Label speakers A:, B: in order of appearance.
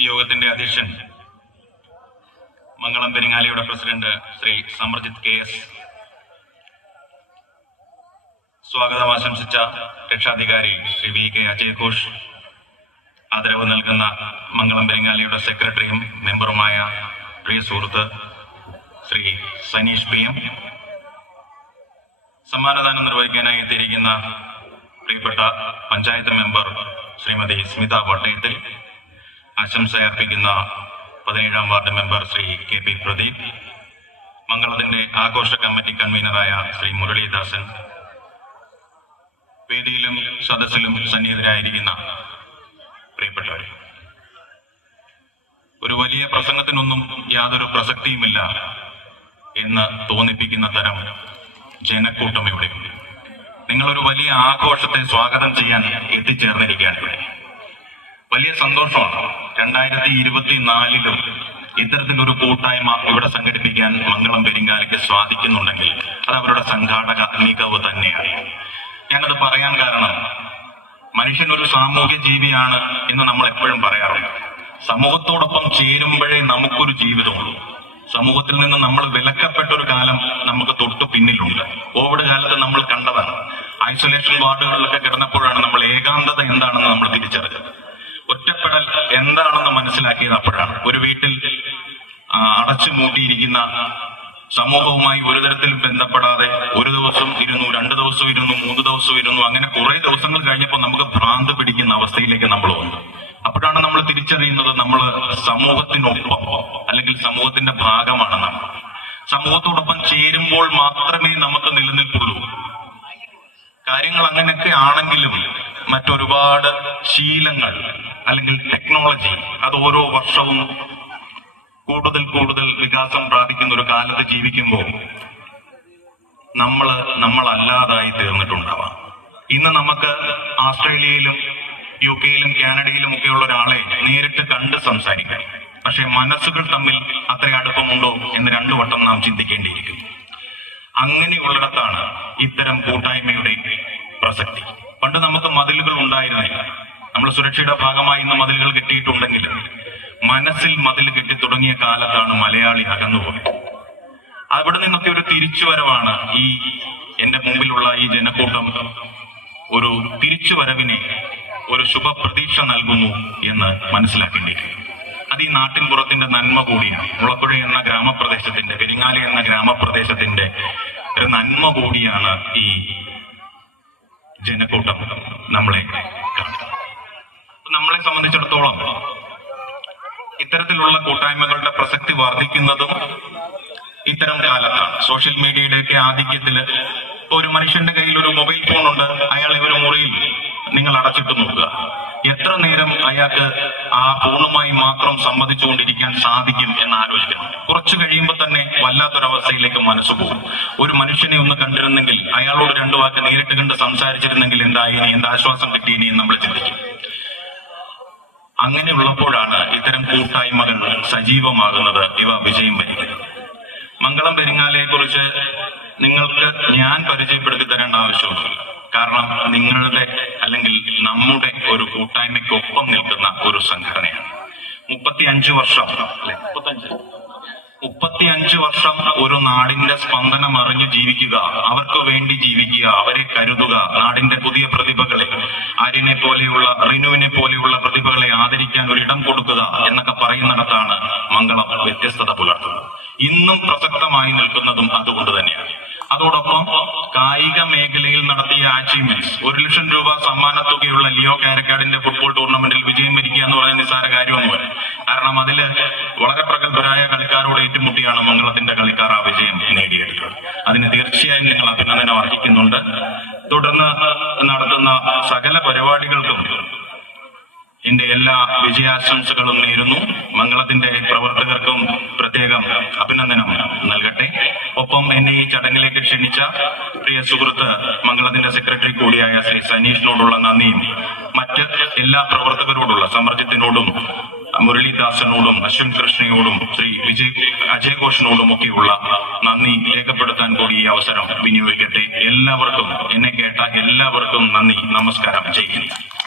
A: ഈ യോഗത്തിന്റെ അധ്യക്ഷൻ Mangalam പെരിങ്ങാലിയുടെ president Shri Samarjith K S. സ്വാഗതം ആശംസിച്ച രക്ഷാധികാരി ശ്രീ വി കെ അജയ് ഘോഷ്. ആദരവ് നൽകുന്ന മംഗളം പെരിങ്ങാലിയുടെ സെക്രട്ടറിയും മെമ്പറുമായ പ്രിയ സുഹൃത്ത് ശ്രീ സനീഷ് പി എം. സമ്മാനദാനം നിർവഹിക്കാനായി എത്തിയിരിക്കുന്ന പ്രിയപ്പെട്ട പഞ്ചായത്ത് മെമ്പർ ശ്രീമതി സ്മിത വട്ടയത്തിൽ ആശംസ അർപ്പിക്കുന്ന പതിനേഴാം ward member Shri K P Pradeep മംഗളത്തിന്റെ ആഘോഷ കമ്മിറ്റി കൺവീനറായ ശ്രീ മുരളീദാസൻ വേദിയിലും സദസ്സിലും സന്നിഹിതരായിരിക്കുന്ന പ്രിയപ്പെട്ടവരെ ഒരു വലിയ പ്രസംഗത്തിനൊന്നും യാതൊരു പ്രസക്തിയുമില്ല എന്ന് തോന്നിപ്പിക്കുന്ന തരം ജനക്കൂട്ടം ഇവിടെയുണ്ട്. നിങ്ങളൊരു വലിയ ആഘോഷത്തെ സ്വാഗതം ചെയ്യാൻ എത്തിച്ചേർന്നിരിക്കുകയാണ് ഇവിടെ. വലിയ സന്തോഷമാണ്. രണ്ടായിരത്തി ഇരുപത്തിനാലിലും ഇത്തരത്തിലൊരു കൂട്ടായ്മ ഇവിടെ സംഘടിപ്പിക്കാൻ മംഗളം പെരിങ്കാലയ്ക്ക് സാധിക്കുന്നുണ്ടെങ്കിൽ അത് അവരുടെ സംഘാടക മികവ് തന്നെയാണ്. ഞാനത് പറയാൻ കാരണം മനുഷ്യൻ ഒരു സാമൂഹ്യ ജീവിയാണ് എന്ന് നമ്മൾ എപ്പോഴും പറയാറുണ്ട്. സമൂഹത്തോടൊപ്പം ചേരുമ്പോഴേ നമുക്കൊരു ജീവിതമുള്ളൂ. സമൂഹത്തിൽ നിന്ന് നമ്മൾ വിലക്കപ്പെട്ട ഒരു കാലം നമുക്ക് തൊട്ടു പിന്നിലുണ്ട്. കോവിഡ് കാലത്ത് നമ്മൾ കണ്ടതാണ്. ഐസൊലേഷൻ വാർഡുകളിലൊക്കെ കിടന്നപ്പോഴാണ് നമ്മൾ ഏകാന്തത എന്താണെന്ന് നമ്മൾ തിരിച്ചറിഞ്ഞത്. ഒറ്റപ്പെടൽ എന്താണെന്ന് മനസ്സിലാക്കിയത് അപ്പോഴാണ്. ഒരു വീട്ടിൽ അടച്ചു മൂട്ടിയിരിക്കുന്ന സമൂഹവുമായി ഒരു തരത്തിൽ ബന്ധപ്പെടാതെ ഒരു ദിവസം ഇരുന്നു രണ്ട് ദിവസം ഇരുന്നു മൂന്ന് ദിവസം ഇരുന്നു അങ്ങനെ കുറെ ദിവസങ്ങൾ കഴിഞ്ഞപ്പോൾ നമുക്ക് ഭ്രാന്ത് പിടിക്കുന്ന അവസ്ഥയിലേക്ക് നമ്മൾ വന്നു. അപ്പോഴാണ് നമ്മൾ തിരിച്ചറിയുന്നത് നമ്മൾ സമൂഹത്തിനൊപ്പം അല്ലെങ്കിൽ സമൂഹത്തിന്റെ ഭാഗമാണ് നമ്മൾ സമൂഹത്തോടൊപ്പം ചേരുമ്പോൾ മാത്രമേ നമുക്ക് നിലനിൽപ്പുള്ളൂ. കാര്യങ്ങൾ അങ്ങനെയൊക്കെ ആണെങ്കിലും മറ്റൊരുപാട് ശീലങ്ങൾ അല്ലെങ്കിൽ ടെക്നോളജി അത് ഓരോ വർഷവും കൂടുതൽ കൂടുതൽ വികാസം പ്രാപിക്കുന്ന ഒരു കാലത്ത് ജീവിക്കുമ്പോൾ നമ്മൾ നമ്മളല്ലാതായി തീർന്നിട്ടുണ്ടാവാം. ഇന്ന് നമുക്ക് ആസ്ട്രേലിയയിലും യു കെയിലും കാനഡയിലും ഒക്കെയുള്ള ഒരാളെ നേരിട്ട് കണ്ട് സംസാരിക്കാം. പക്ഷെ മനസ്സുകൾ തമ്മിൽ അത്ര അടുപ്പമുണ്ടോ എന്ന് രണ്ടു വട്ടം നാം ചിന്തിക്കേണ്ടിയിരിക്കുന്നു. അങ്ങനെയുള്ളിടത്താണ് ഇത്തരം കൂട്ടായ്മയുടെ പ്രസക്തി. പണ്ട് നമുക്ക് മതിലുകൾ ഉണ്ടായിരുന്നില്ല. നമ്മൾ സുരക്ഷയുടെ ഭാഗമായി ഇന്ന് മതിലുകൾ കെട്ടിയിട്ടുണ്ടെങ്കിലും മനസ്സിൽ മതിൽ കെട്ടി തുടങ്ങിയ കാലത്താണ് മലയാളി അകന്നുപോയത്. അവിടെ നിന്നൊക്കെ ഒരു തിരിച്ചുവരവാണ് ഈ എന്റെ മുമ്പിലുള്ള ഈ ജനക്കൂട്ടം ഒരു തിരിച്ചുവരവിനെ ഒരു ശുഭപ്രതീക്ഷ നൽകുന്നു എന്ന് മനസ്സിലാക്കേണ്ടിയിരിക്കുന്നു. അത് ഈ നാട്ടിൻ പുറത്തിന്റെ നന്മ കൂടിയാണ്. മുളക്കുഴ എന്ന ഗ്രാമപ്രദേശത്തിന്റെ പെരിങ്ങാലി എന്ന ഗ്രാമപ്രദേശത്തിന്റെ ഒരു നന്മ കൂടിയാണ് ഈ ജനക്കൂട്ടം നമ്മളെ കാണുന്നത്. നമ്മളെ സംബന്ധിച്ചിടത്തോളം ഇത്തരത്തിലുള്ള കൂട്ടായ്മകളുടെ പ്രസക്തി വർദ്ധിക്കുന്നതും ഇത്തരം കാലത്താണ്. സോഷ്യൽ മീഡിയയുടെയൊക്കെ ആധിക്യത്തിൽ ഒരു മനുഷ്യന്റെ കയ്യിൽ ഒരു മൊബൈൽ ഫോൺ ഉണ്ട് അയാളെ ഒരു മുറിയിൽ നിങ്ങൾ അടച്ചിട്ട് നോക്കുക. എത്ര നേരം അയാൾക്ക് ആ ഫോണുമായി മാത്രം സംബന്ധിച്ചുകൊണ്ടിരിക്കാൻ സാധിക്കും എന്ന് ആലോചിക്കണം. കുറച്ചു കഴിയുമ്പോൾ തന്നെ വല്ലാത്തൊരവസ്ഥയിലേക്ക് മനസ്സ് പോകും. ഒരു മനുഷ്യനെ ഒന്ന് കണ്ടിരുന്നെങ്കിൽ അയാളോട് രണ്ടു വാക്ക് നേരിട്ട് കണ്ട് സംസാരിച്ചിരുന്നെങ്കിൽ എന്തായിനി എന്ത് ആശ്വാസം കിട്ടിയിനി നമ്മൾ ചിന്തിക്കും. അങ്ങനെയുള്ളപ്പോഴാണ് ഇത്തരം കൂട്ടായ്മകൾ സജീവമാകുന്നത്. ഇവ വിജയം വരിക. മംഗളം പെരിങ്ങാലയെ കുറിച്ച് നിങ്ങൾക്ക് ഞാൻ പരിചയപ്പെടുത്തി തരേണ്ട ആവശ്യമൊന്നുമില്ല. കാരണം നിങ്ങളുടെ അല്ലെങ്കിൽ നമ്മുടെ ഒരു കൂട്ടായ്മയ്ക്കൊപ്പം നിൽക്കുന്ന ഒരു സംഘടനയാണ്. മുപ്പത്തി അഞ്ച് വർഷം അല്ലെ? മുപ്പത്തഞ്ച് മുപ്പത്തി അഞ്ച് വർഷം ഒരു നാടിന്റെ സ്പന്ദനം അറിഞ്ഞു ജീവിക്കുക അവർക്ക് വേണ്ടി ജീവിക്കുക അവരെ കരുതുക നാടിന്റെ പുതിയ പ്രതിഭകളെ ആര്യനെ പോലെയുള്ള റിനുവിനെ പോലെയുള്ള പ്രതിഭകളെ ആദരിക്കാൻ ഒരു ഇടം കൊടുക്കുക എന്നൊക്കെ പറയുന്നിടത്താണ് മംഗളം വ്യത്യസ്തത പുലർത്തുന്നത്. ഇന്നും പ്രസക്തമായി നിൽക്കുന്നതും അതുകൊണ്ട് തന്നെയാണ്. അതോടൊപ്പം കായിക മേഖലയിൽ നടത്തിയ അച്ചീവ്മെന്റ്സ് ഒരു ലക്ഷം രൂപ സമ്മാന തുകയുള്ള ലിയോ കാരക്കാടിന്റെ ഫുട്ബോൾ ടൂർണമെന്റിൽ വിജയം വരിക്കുക എന്ന് പറയുന്ന നിസ്സാര കാര്യമൊന്നുമല്ല കാരണം അതിൽ വളരെ പ്രഗത്ഭരായ കളിക്കാരോട് ഏറ്റുമുട്ടിയാണ് മംഗളത്തിന്റെ കളിക്കാർ ആ വിജയം നേടിയെടുത്തത്. അതിന് തീർച്ചയായും നിങ്ങൾ അഭിനന്ദനം അർഹിക്കുന്നുണ്ട്. തുടർന്ന് നടത്തുന്ന സകല പരിപാടികൾക്കും എന്റെ എല്ലാ വിജയാശംസകളും നേരുന്നു. മംഗളത്തിന്റെ പ്രവർത്തകർക്കും പ്രത്യേകം അഭിനന്ദനം നൽകട്ടെ. ഒപ്പം എന്നെ ഈ ചടങ്ങിലേക്ക് ക്ഷണിച്ച പ്രിയ സുഹൃത്ത് മംഗളത്തിന്റെ സെക്രട്ടറി കൂടിയായ ശ്രീ സനീഷിനോടുള്ള നന്ദിയും മറ്റ് എല്ലാ പ്രവർത്തകരോടുള്ള സമർജിത്തിനോടും മുരളീദാസനോടും അശ്വിൻ കൃഷ്ണയോടും ശ്രീ വിജയ് അജയ് ഘോഷിനോടും ഒക്കെയുള്ള നന്ദി രേഖപ്പെടുത്താൻ കൂടി ഈ അവസരം വിനിയോഗിക്കട്ടെ. എല്ലാവർക്കും എന്നെ കേട്ട എല്ലാവർക്കും നന്ദി. നമസ്കാരം. ചെയ്യുന്നു